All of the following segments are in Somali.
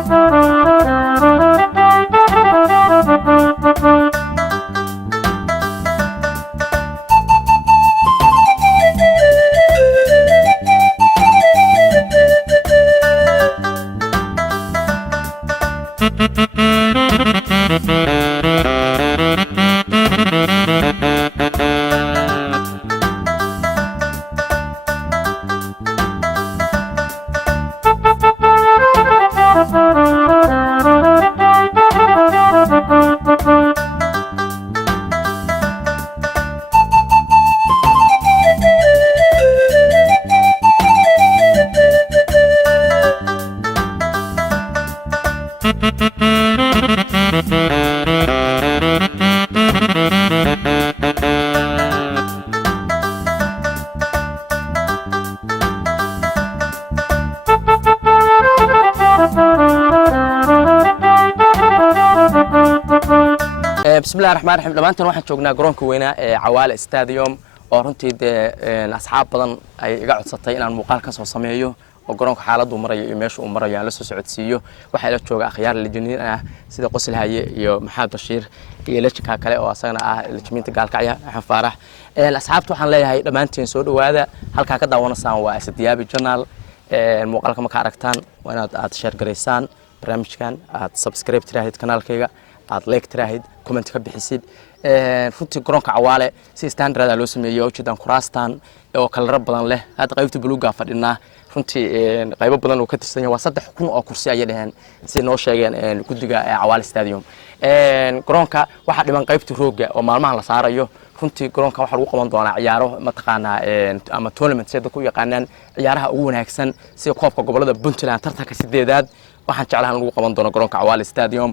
بسم الله الرحمن الرحيم dhamaantan waxaan joognaa garoonka weynaa ee Cawaale Stadium oo runtii asxaab badan ay iga codsatay inaan muuqaal ka soo sameeyo oo garoonka xaaladdu marayo iyo meesha uu marayo aan la soo socodsiiyo waxa la jooga akhyaar lejiniin ah sida Qosil Haye iyo Maxamed Bashiir iyo lejinka kale oo asagana ah lejimiinta gaalkacya Axmed Faarax asxaabtu waxaan leeyahay dhamaantiin soo dhawaada halka ka daawanaysan waa Asdiyaabi channel muuqaalka ma ka aragtaan waa inaad aad share gareysaan barnaamijkan aad subscribe tiraahid kanaalkayga aad like tiraahid comment ka bixisid runtii garoonka Cawaale si standard loo sameeyo oo jiddan kuraastan oo kala badan leh hada qaybta buluuga fadhinaa runtii qaybo badan oo ka tirsan yahay waa 3,000 oo kursi ay leeyahay si noo sheegeen gudiga Cawaale Stadium garoonka waxa dhiman qaybta rooga oo maalmaha la saarayo runtii garoonka waxa lagu qaban doonaa ciyaaro ma taqaana ama tournament sida ku yaqaanaan ciyaaraha ugu wanaagsan sida koobka gobolada Puntland tartanka 8aad waxaan jeclahay in lagu qaban doono garoonka Cawaale Stadium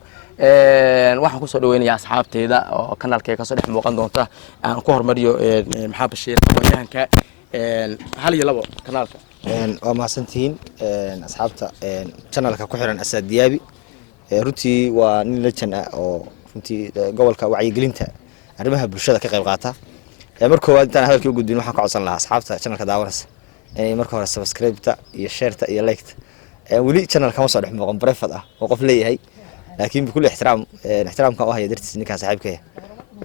waxaan ku soo dhaweynayaa asxaabteeda oo kanaalkayga ka soo dhex muuqan doonta aan ku hormariyo Maxamed Bashiir aqoonyahanka hal iyo labo kanaalka waa mahadsantihiin asxaabta channelka ku xiran Asdiyaabi runtii waa nin legend ah oo runtii gobolka wacyigelinta arrimaha bulshada ka qayb qaata markoo aad intaan hadalkii u gudbin waxaan ka codsan lahaa asxaabta channelka daawanaysa inay marka hore subscribe-ta iyo share-ta iyo like-ta weli channelka ma soo dhex muuqan private ah oo qof leeyahay laakiin bikul ixtiraamka oo haya dartiis ninka saaxiibkay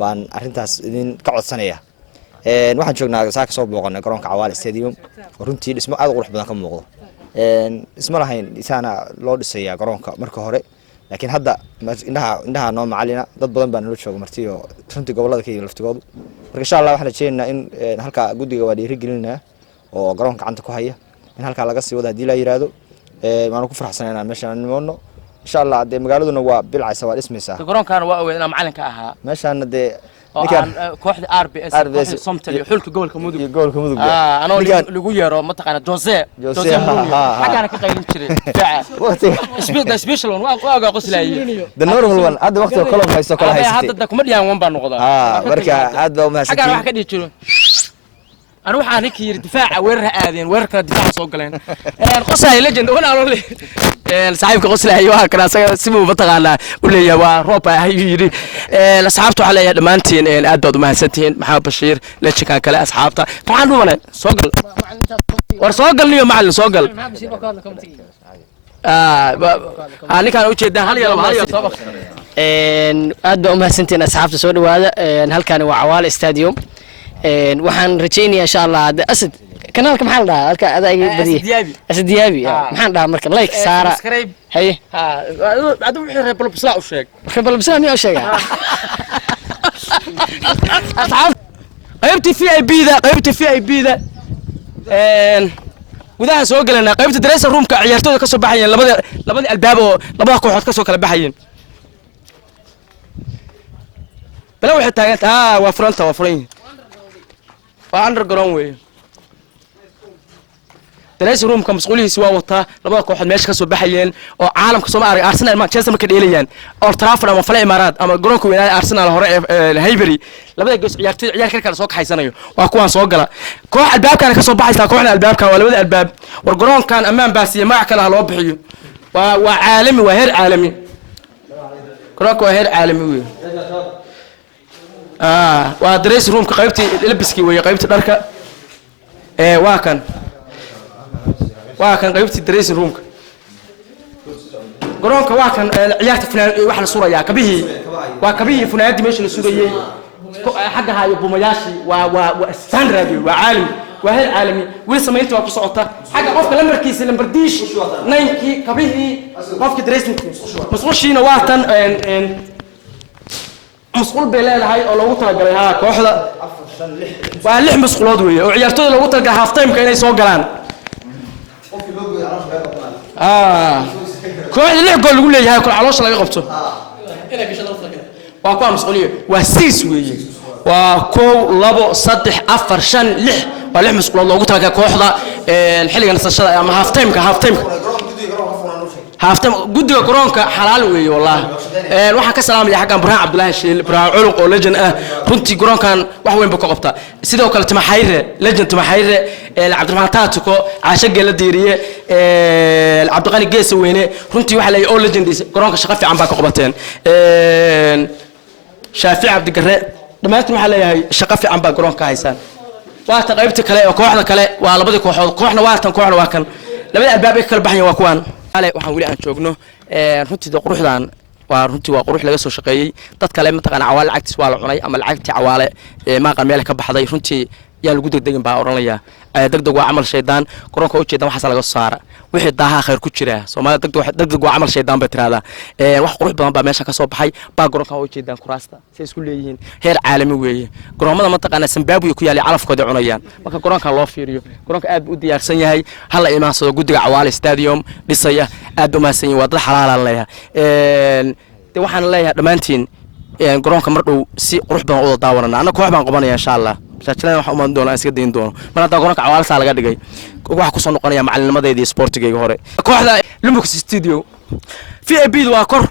baan arintaas idin ka codsanaya waxaan joognaa saaka soo booqanay garoonka Cawaale Stadium runtii dhismo aad u qurux badan ka muuqdo isma lahayn isaana loo dhisaya garoonka marka hore laakiin hadda indhaha noo macalina dad badan baan noo jooga martiyo runtii gobolada ka laftigoodu marka insha Allah waxaan rajeynaynaa in halka gudiga waa dhiirigelinaa oo garoonka gacanta ku haya in halka laga sii wada hadii la yiraahdo waan ku faraxsanaynaa meeshaan nimano إن شاء الله ده مقالدنا وبالعي سواد اسمه سا. تقولون كان واقوي أنا معلن كأها. ماشي أنا ده. نكان كواحد RBS صمت اللي حلك جول كمودو. جول كمودو. أنا اللي يقول منطقة جوزيه. حاجة أنا كنت قايل تشري. فعلا. سبيشلون واقع قصلي. ده نورمال وان هذا وقت كلهم هيسوا كلها هيسوا. هذا ده كوميديان وان بانوقضا. بركة هذا وما حاجة أنا حكيت تشري. أنا وح عنك يرتفع ورها آذين ورك الدفاع صوقلين. القصة ليجند وأنا أقول لي صاحبك قصة أيوة كنا سمو بطغى ولا يا روبا هيجري لصاحبته على دمانتين أدود ما سنتين محمد بشير ليش كان كلا أصحابته طبعا هو أنا صوقل ورصوقل ليه معلم صوقل أنا كان وجه ده هل يلا أدود ما سنتين أصحابته سود وهذا هل كانوا عوال استاديوم waxaan rajeynayaa insha Allah asad kanaalka maxaa la dhahaa halka adag Asdiyaabi maxaan dhahaa marka like saara hay adu wixii reebal bisla u sheeg reebal bisla miyaa u sheega asxaab qaybta VIP da gudaha soo galanaa qaybta dressing room-ka ciyaartooyda ka soo baxayeen labada albaab oo labada kooxood ka soo kala baxayeen bala waxa taagan waa furan underground way dressing room ka mas'uuliyihiisa waa wataa labada kooxood meesha ka soo baxayeen oo caalamka Soomaaliya Arsenal Manchester markay dheelayaan Old Trafford ama Fala Imaaraat ama garoonka weyn ee Arsenal hore Highbury labada goos ciyaar kale soo kaxaysanayo waa kuwan soo gala koox albaabkan ka soo baxaysa kooxna albaabkan waa labada albaab war garoonkan ammaan baasiye magac kale loo bixiyo waa caalami waa heer caalami garoonka waa heer caalami weey waa dressing room ka qaybtii labiskii way qaybtii dharka waa kan qaybtii dressing room ka garoonka waa kan ciyaarta funaan wax la surayaa kabihii waa kabihii funaanadii meesha la surayay xagga haayo bumayaashii waa standard waa caalami waa heer caalami weli samaynta waa ku socota xagga qofka lambarkiisa lambar diish ninkii kabihii qofka dressingki masquushiina waa tan مسؤول بلاد هاي أو لو ترى قال ها كوحدة وعليه مسؤولات ويا وعيارته لو ترى هاف تايم كأنه يسوق قلان كوحدة ليه قال يقول لي هاي كل علاش لا يقبضه وأكو مسؤولية وسيس ويا وكو لبو صدح أفر شن لح وعليه مسؤولات لو ترى كوحدة الحلقة نستشهد أما هاف تايم كهاف تايم هافتم قدوا قرونك حلال وي والله waxaan ka salaamay xaqan Ibrahim Abdullahi Shiil Ibrahim Culuq oo legend ah runtii garoonkan wax weyn ba ka qabta sidoo kale tima xayre legend tima xayre Cabdiraxmaan Taatuko caasha geela diiriye Cabdiqani Gees weyne runtii waxa la oo legendis garoonka shaqo fiican ba ka qabateen Shaafic Abdigarre dhamaantii waxa leeyahay shaqo fiican ba garoonka haysan waa ta qaybta kale oo kooxda kale waa labadii kooxood kooxna waa tan kooxna waa kan labada albaab ay kala baxayaan waa kuwan waxaan weli aan joogno runtii quruxdan waa runtii waa qurux laga soo shaqeeyay dad kale mataqaan cawaale lacagtiis waa la cunay ama lacagtii cawaale maaqan meel ka baxday runtii yaa lagu degdegin baa oranaya degdeg waa amal shaydaan garoonka u jeedan waxa laga soo saara wixii daaha khayr ku jira Soomaalida degdeg waa amal shaydaan ba tiraada wax qurux badan baa meesha ka soo baxay baa garoonka u jeedan kuraasta si isku leeyihiin heer caalami weeye garoomada mataqaan Zimbabwe ku yaali calafkooda cunayaan marka garoonka loo fiiriyo garoonka aad u diyaarsan yahay hal imaansado gudiga cawaale stadium dhisaya aad u maasan yahay wada xalaal leeyahay waxaan leeyahay dhamaantiin garoonka mar dhow si qurux badan u daawanana ana koox baan qabanaya insha Allah shaqadan waxa uma doona iska deyn doono mar hadda garoonka cawaale saa laga dhigay waxa ku soo noqonaya macallinimadeedii sportigayga hore kooxda Lumux Studio VAB waa kor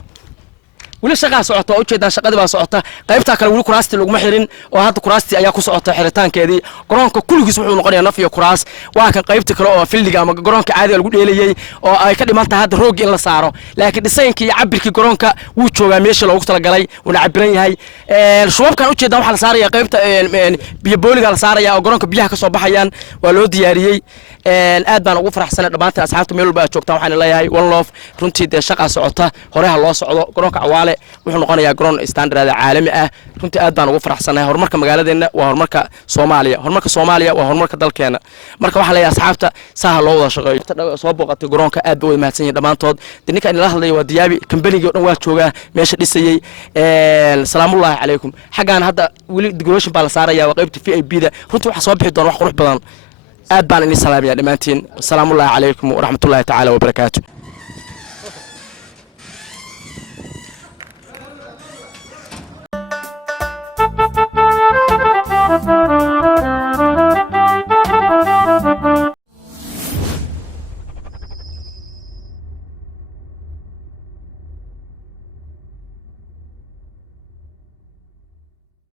wala shaqada socota oo jeedaan shaqada baa socota qaybta kale wali kuraasti lagu ma xirin oo hadda kuraasti ayaa ku socota xiritaankeedii garoonka kulligiis wuxuu noqonayaa naf iyo kuraas waa kan qaybta kale oo fildiga ama garoonka caadiga lagu dheelayay oo ay ka dhiman tahay hadda roog in la saaro laakiin dhisaynkii iyo cabirkii garoonka wuu joogaa meesha loogu tala galay wana cabiran yahay shubabkan u jeedaan waxa la saaraya qaybta biyo booliga la saaraya oo garoonka biyaha ka soo baxayaan waa loo diyaariyay aad baan ugu faraxsanahay dhamaanteen asxaabta meel walba joogtaan waxaan leeyahay one love runtii de shaqa socota horeha loo socdo garoonka cawaale wuxuu noqonayaa garoon standard caalami ah runtii aad baan ugu faraxsanahay horumarka magaaladeena waa horumarka Soomaaliya waa horumarka dalkeena marka waxa leeyahay asxaabta saaha loo wada shaqeeyo soo booqatay garoonka aad bay mahadsan yihiin dhamaantood ninka in la hadlayo waa Diyaabi kambanigi oo dhan waa joogaa meesha dhisayay salaamullaahi calaykum xagaan hadda wali decoration baa la saaraya waa qaybta VIB-da runtii waxa soo bixi doona wax qurux badan aad baan idin salaamaya dhamaantiin salaamullaahi calaykum wa rahmatullaahi ta'ala wa barakaatuh